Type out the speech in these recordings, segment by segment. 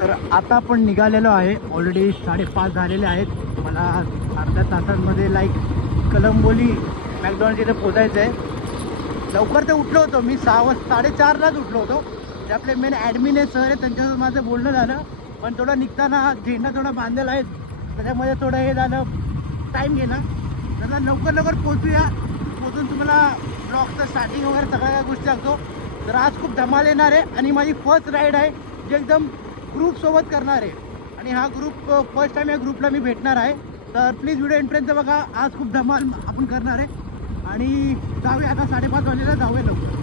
तर आता आपण निघालेलो आहे. ऑलरेडी 5:30 झालेले आहेत. मला अर्ध्या तासांमध्ये लाईक कलंबोली मॅकडॉनल्ड इथे पोचायचं आहे. लवकर ते उठलो होतो मी 4:30लाच उठलो होतो. जे आपले मेन ॲडमिन आहे सर आहे त्यांच्यासोबत माझं बोलणं झालं, पण थोडं निघताना झेंडा थोडा बांधलेला आहे त्याच्यामध्ये थोडं हे झालं, टाईम घेणं. त्यांना लवकर पोचूया. पोचून तुम्हाला ब्लॉगचं स्टार्टिंग वगैरे सगळ्या काही गोष्टी सांगतो. तर आज खूप धमाल येणार आहे आणि माझी फर्स्ट राईड आहे जे एकदम ग्रुपसोबत करणार आहे. आणि हा ग्रुप फर्स्ट टाईम या ग्रुपला मी भेटणार आहे. तर प्लीज व्हिडिओ एंडपर्यंत बघा. आज खूप धमाल आपण करणार आहे आणि जाऊया आता 5:30 वाजेला जाऊया लवकर.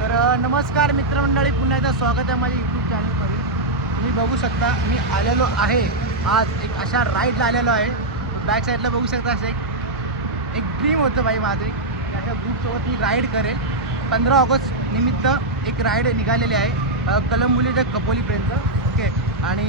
तर नमस्कार मित्रमंडळी, पुन्हा एकदा स्वागत आहे माझ्या यूट्यूब चॅनलमध्ये. तुम्ही बघू शकता मी आलेलो आहे आज एक अशा राईडला आलेलो आहे. बॅक साईडला बघू शकता असं एक ड्रीम होतं भाई माझं, की अशा ग्रुपसोबत मी राईड करेल. 15 ऑगस्ट निमित्त एक राईड निघालेली आहे कलंबोली ते कपोलीपर्यंत. ओके, आणि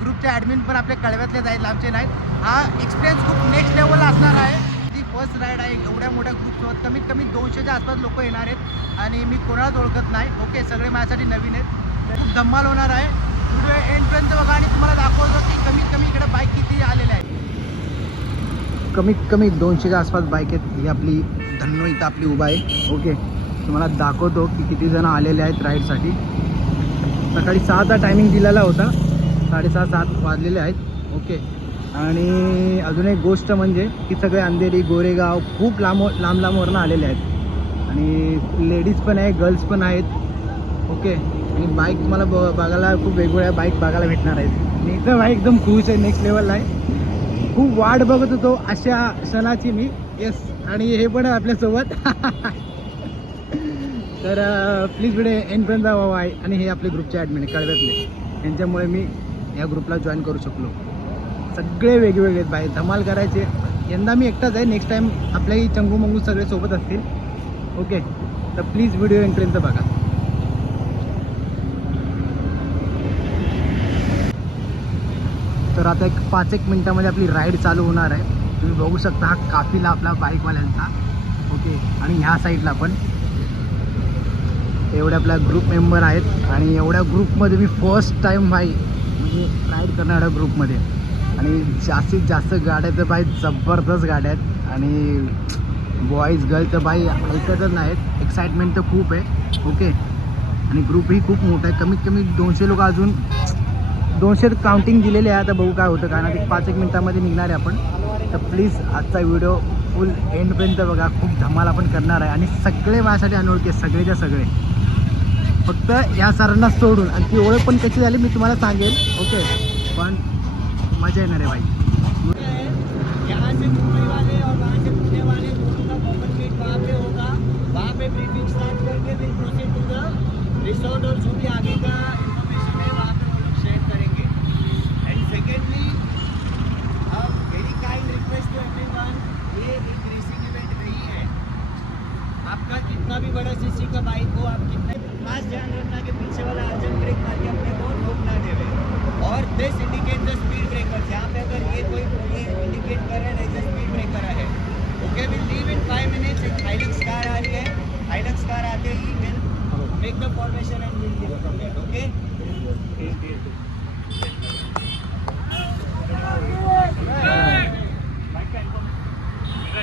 ग्रुपचे ॲडमिन पण आपले कळव्यातलेच आहेत, लांबचे नाहीत. हा एक्सपिरियन्स खूप नेक्स्ट लेवलला असणार आहे. ती फर्स्ट राईड आहे एवढ्या मोठ्या ग्रुपसोबत. कमीत कमी 200च्या आसपास लोक येणार आहेत आणि मी कोणालाच ओळखत नाही. ओके, सगळे माझ्यासाठी नवीन आहेत. खूप धम्माल होणार आहे. व्हिडिओ एंडपर्यंत बघा आणि तुम्हाला दाखवतो की कमीत कमी इकडे बाईक किती आलेल्या आहेत. कमीत कमी 200च्या आसपास बाईक आहेत. ही आपली धन्नो इथं आपली उभा आहे. ओके, तुम्हाला दाखवतो की किती जण आलेले आहेत राईडसाठी. सकाळी 6चा टायमिंग दिलेला होता, 6:30 7 वाजलेले आहेत. ओके, आणि अजून एक गोष्ट म्हणजे की सगळे अंधेरी गोरेगाव खूप लांबवरनं आलेले आहेत आणि लेडीज पण आहे, गर्ल्स पण आहेत. ओके, आणि बाईक तुम्हाला बघायला खूप वेगवेगळ्या बाईक बघायला भेटणार आहेत. आणि इथं बाईक एकदम खुश आहे, नेक्स्ट लेवलला आहे. खूप वाट बघत होतो अशा क्षणाची मी. येस, आणि हे पण आहे आपल्यासोबत. तर प्लीज व्हिडिओ एंडपर्यंत व्हावा आहे. आणि हे आपले ग्रुपचे ॲडमिन कळव्यातले, यांच्यामुळे मी या ग्रुपला जॉईन करू शकलो. सगळे वेगवेगळे आहेत बाई, धमाल करायचे. यंदा मी एकटाच आहे, नेक्स्ट टाईम आपल्याही चंगू मंगू सगळे सोबत असतील. ओके, तर प्लीज व्हिडिओ एंडपर्यंत बघा. तर आता 5-1 मिनटामध्ये आपली राईड चालू होणार आहे. तुम्ही बघू शकता हा काफिला आपला बाईकवाल्यांचा. ओके, आणि ह्या साईडला पण एवढे आपल्या ग्रुप मेंबर आहेत. आणि एवढ्या ग्रुपमध्ये मी फर्स्ट टाईम भाई म्हणजे राईड करणार एवढ्या ग्रुपमध्ये. आणि जास्तीत जास्त गाड्या तर बाई जबरदस्त गाड्या आहेत. आणि बॉईज गर्ल्स तर बाई ऐकतच नाहीत. एक्साइटमेंट तर खूप आहे. ओके, आणि ग्रुपही खूप मोठा आहे. कमीत कमी 200 लोक, अजून 200 काउंटिंग दिलेले आहे. आता बघू काय होतं, कारण आता 5-1 मिनटामध्ये निघणार आहे आपण. तर प्लीज आजचा व्हिडिओ फुल एंडपर्यंत बघा. खूप धमाल आपण करणार आहे आणि सगळे माझ्यासाठी अनोळखी आहेत, सगळेच्या सगळे. फक्त या सरांना सोडून, आणि ती ओळख पण कशी झाली मी तुम्हाला सांगेल. ओके, पण मजा येणार आहे भाई. यहाँ से मुंबई वाले और वहाँ से पुणे वाले दोनों का कॉमन मीट वहाँ पे होगा. वहाँ पे ब्रीफिंग स्टार्ट करके फिर प्रोसीड टू द रिसोर्ट और जो भी आगे का इन्फॉर्मेशन है वहाँ पे वो लोग शेयर करेंगे. And secondly very kind request to everyone, ये एक रेसिंग इवेंट नहीं है. आपका कितना भी बड़ा सीसी का बाइक हो, आप कितना खास ध्यान रखना कि पीछे वाला अर्जेंट ब्रेक मार के अपने को रोक ना देवे. और दिस इंडिकेट द स्पीड ब्रेकर. यहाँ पे अगर ये कोई इंडिकेट कर रहा है, स्पीड ब्रेकर है. Okay, will leave in 5 minutes. एक हाइलक्स कार आ रही है. हाइलक्स कार आते he will make the formation end will leave from that. Okay,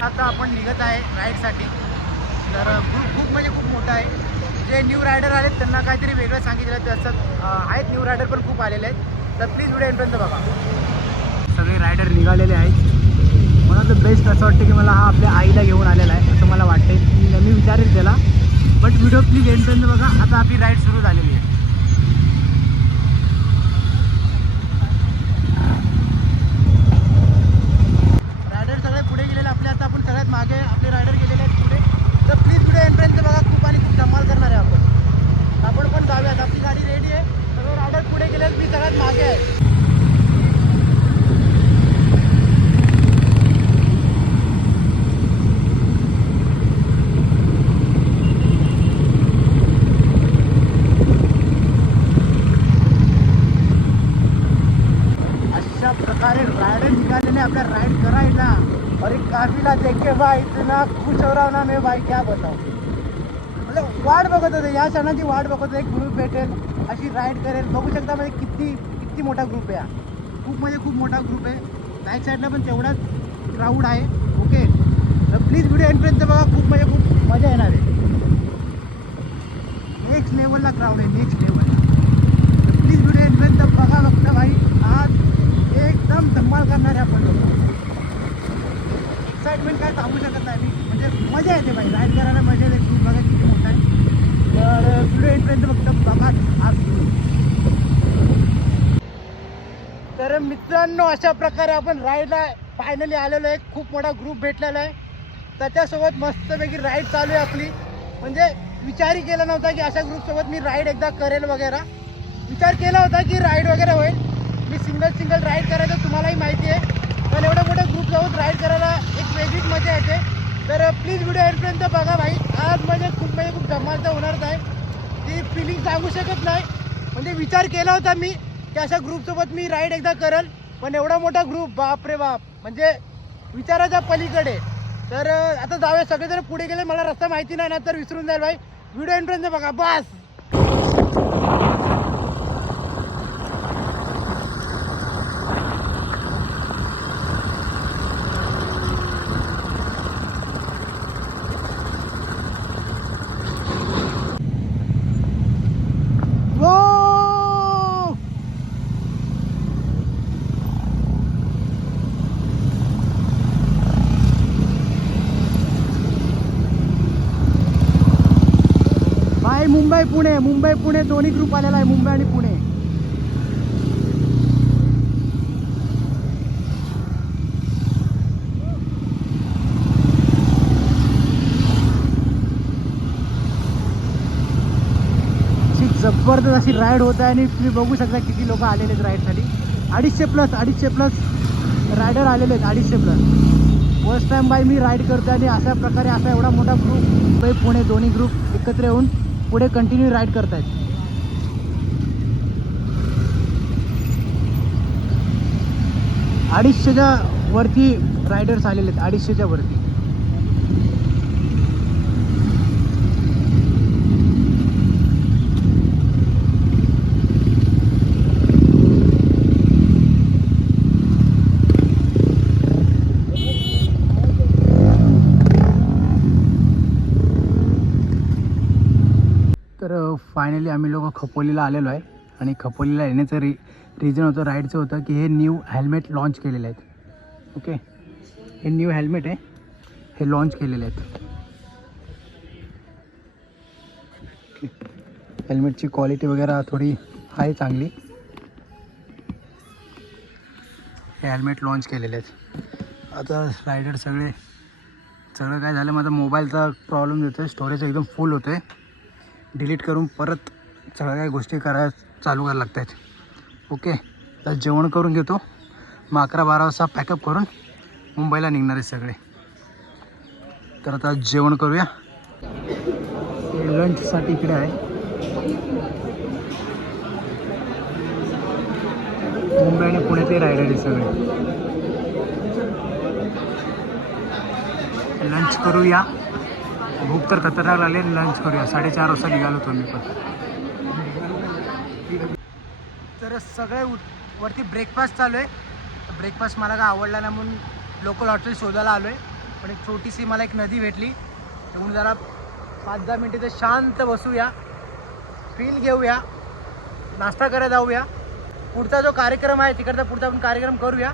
आता आपण निघत आहे राईडसाठी. तर ग्रुप खूप म्हणजे खूप मोठा आहे. जे न्यू रायडर आलेत त्यांना काहीतरी वेगळं सांगितलं ते असतात. आहेत न्यू रायडर पण खूप आलेले आहेत. तर प्लीज व्हिडिओ एंडपर्यंत बघा. सगळे रायडर निघालेले आहेत. मला तर बेस्ट असं वाटतं की मला हा आपल्या आईला घेऊन आलेला आहे असं मला वाटते. मी विचारेल त्याला, बट व्हिडिओ प्लीज एंडपर्यंत बघा. आता आपली राईड सुरू झालेली आहे. रायडर सगळे पुढे गेलेले आपले. आता आपण सगळ्यात मागे आपले रायडर गेलेले आहेत पुढे. तर प्लीज व्हिडिओ एंडपर्यंत बघा. खूप आणि खूप धमाल करणार आहे आपण पण जाऊयात. आपली गाडी रेडी आहे. सगळे रायडर पुढे गेले, मी सगळ्यात मागे आहे. सारे राइडर निकाले ने अपना राइड करायला और एक काफिला देख के भाई इतना खुश हो रहा हूं ना मैं भाई क्या बताऊं. मतलब वाट बघत होते या क्षणाची वाट बघत होते. एक ग्रुप भेटेल अशी राईड करेल. बघू शकता म्हणजे किती मोठा ग्रुप आहे हा. खूप म्हणजे खूप मोठा ग्रुप आहे. बॅक साईडला पण तेवढाच क्राऊड आहे. ओके तर प्लीज व्हिडिओ एंडपर्यंत बघा. खूप म्हणजे खूप मजा येणार आहे. नेक्स्ट लेवलला क्राऊड आहे. नेक्स्ट लेवलला. प्लीज व्हिडिओ एंडपर्यंत बघा. बघता भाई आज एकदम धमाल करणार आहे आपण लोक. एक्साइटमेंट काय सांगू शकत नाही मी. म्हणजे मजा येते भाई राईड करायला. मजा येते. ग्रुप बघा किती मोठा आहे. तर व्हिडिओ एंडपर्यंत फक्त बघा आज. तर मित्रांनो अशा प्रकारे आपण राईडला फायनली आलेलो आहे. खूप मोठा ग्रुप भेटलेला आहे. त्याच्यासोबत मस्तपैकी राईड चालू आहे आपली. म्हणजे विचारही केला नव्हता की अशा ग्रुपसोबत मी राईड एकदा करेल वगैरे. विचार केला होता की राईड वगैरे होईल. मी सिंगल राईड करायचं तुम्हालाही माहिती आहे. पण एवढ्या मोठ्या ग्रुपसोबत राईड करायला एक वेगळीच मजा येते. तर प्लीज व्हिडिओ एंडपर्यंत बघा भाई. आज म्हणजे खूप धमाल तर होणारच आहे. ती फिलिंग सांगू शकत नाही. म्हणजे विचार केला होता मी की अशा ग्रुपसोबत मी राईड एकदा करेल. पण एवढा मोठा ग्रुप बाप रे बाप म्हणजे विचाराच्या पलीकडे. तर आता जाऊया. सगळेजण पुढे गेले. मला रस्ता माहिती नाही ना तर विसरून जाईल भाई. व्हिडिओ एंडपर्यंत बघा बस. मुंबई पुणे दोन्ही ग्रुप आलेला आहे. मुंबई आणि पुणे. जबरदस्त अशी राईड होत आहे. आणि तुम्ही बघू शकता किती लोक आलेले आहेत राईडसाठी. 250 प्लस रायडर आलेले आहेत. 250 प्लस. फर्स्ट टाइम बाय मी राईड करतो. आणि अशा प्रकारे असा एवढा मोठा ग्रुप मुंबई पुणे दोन्ही ग्रुप एकत्र येऊन पुढे कंटिन्यू राईड करतायत. 250च्या वरती रायडर्स आलेले आहेत. 250च्या वरती. तर फायनली आम्ही लोक खपोलीला आलेलो आहे. आणि खपोलीला येण्याचं रिझन होतं राईडचं होतं की हे न्यू हेल्मेट लॉन्च केलेले आहेत. ओके हे न्यू हेल्मेट आहे. हे लॉन्च केलेले आहेत. हेल्मेटची क्वालिटी वगैरे थोडी आहे चांगली. हे हेल्मेट लॉन्च केलेले आहेत. आता रायडर सगळं काय झालं. माझा मोबाईलचा प्रॉब्लेम देतो आहे. स्टोरेज एकदम फुल होतं आहे. डिलीट करून परत सगळ्या काही गोष्टी चालू करायला लागत आहेत. ओके तर जेवण करून घेतो. मग 11-12 वाजता पॅकअप करून मुंबईला निघणार आहे सगळे. तर आता जेवण करूया. लंचसाठी इकडे आहे. मुंबई आणि पुण्यातले रायडर आहे सगळे. लंच करूया. भूक तर खतरनाक लागली. लंच करूया. 4:30 वाजता निघालो होतो मी पण. तर सगळे वरती ब्रेकफास्ट चालू आहे. ब्रेकफास्ट मला काय आवडला नाही म्हणून लोकल हॉटेल शोधायला आलो आहे. पण एक छोटीशी मला एक नदी भेटली. म्हणून जरा 5-10 मिनिटं शांत बसूया. फील घेऊया. नाश्ता करायला जाऊया. पुढचा जो कार्यक्रम आहे तिकडचा पुढचा आपण कार्यक्रम करूया.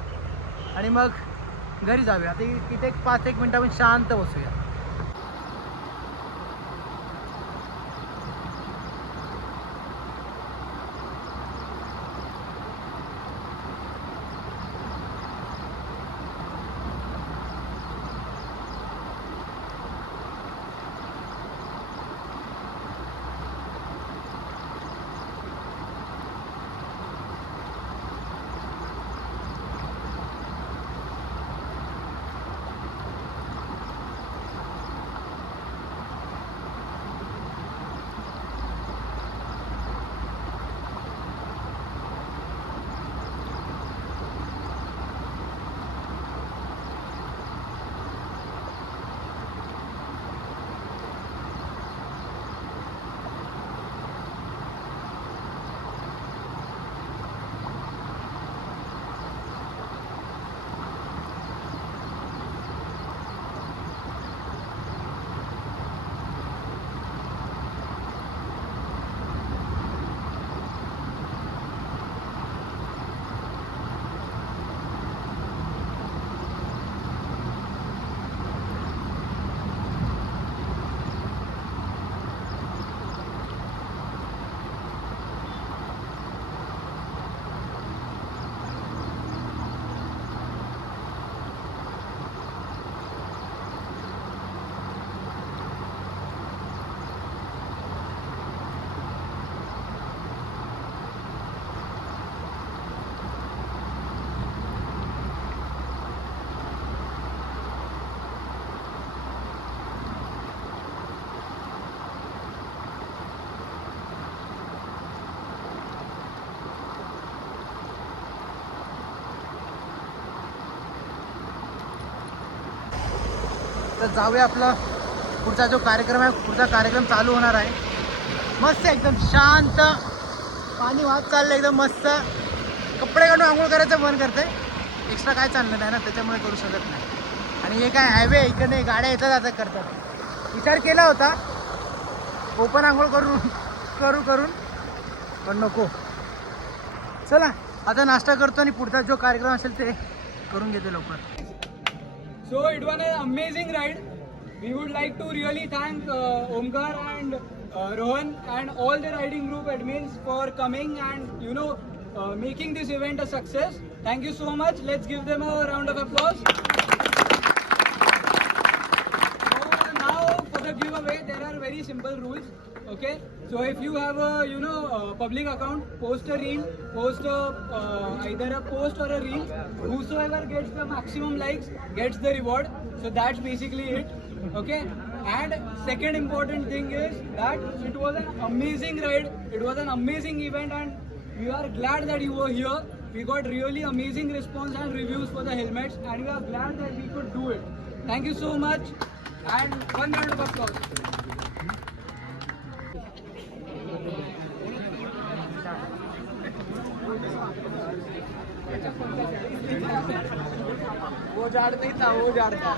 आणि मग घरी जाऊया. तिथे 5-1 मिनटं आपण शांत बसूया. तर जाऊया आपला पुढचा जो कार्यक्रम आहे, पुढचा कार्यक्रम चालू होणार आहे. मस्त एकदम शांत पाणी वाहत चाललं एकदम मस्त. कपडे काढून आंघोळ करायचं मन करते. एक्स्ट्रा काय चाललं नाही ना, त्याच्यामुळे करू शकत नाही. आणि हे काय हायवे इकडे गाड्या येतात आता करतात. विचार केला होता ओपन आंघोळ करून पण नको. चला आता नाश्ता करतो आणि पुढचा जो कार्यक्रम असेल ते करून घेते लवकर. So it was an amazing ride. We would like to really thank Omkar and Rohan and all the riding group admins for coming and making this event a success. Thank you so much. Let's give them a round of applause. So now for the giveaway, there are very simple rules. Okay. So if you have a public account, post a reel, either a post or a reel. Whosoever gets the maximum likes gets the reward. So that's basically it. Okay. And second important thing is that it was an amazing ride. It was an amazing event, and we are glad that you were here. We got really amazing response and reviews for the helmets, and we are glad that we could do it. Thank you so much, and one round of applause. वो झाड़ नहीं था, वो झाड़ था.